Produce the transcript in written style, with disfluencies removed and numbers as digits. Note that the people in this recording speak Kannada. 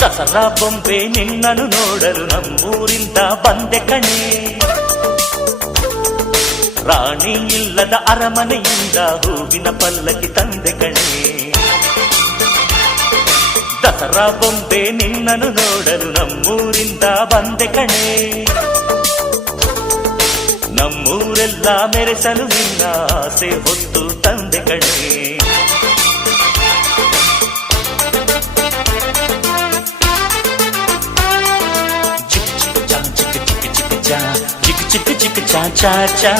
ದಸರಾ ಬೊಂಬೆ ನಿನ್ನನ್ನು ನೋಡಲು ನಮ್ಮೂರಿಂದ ಬಂದೆ ಕಣೆ. ರಾಣಿ ಇಲ್ಲದ ಅರಮನೆಯಿಂದ ಹೂವಿನ ಪಲ್ಲಕ್ಕಿ ತಂದೆ ಕಣೆ. ದಸರಾ ಬೊಂಬೆ ನಿನ್ನನ್ನು ನೋಡಲು ನಮ್ಮೂರಿಂದ ಬಂದೆ ಕಣೆ. ನಮ್ಮೂರೆಲ್ಲ ಮೆರೆಸಲು ನಿನ್ನ ಆಸೆ ಹೊತ್ತು ತಂದೆ ಕಣೆ. ಚಿಕ್ಕ ಚಿಕ್ಕ ಚಾ ಚಾ ಚಾ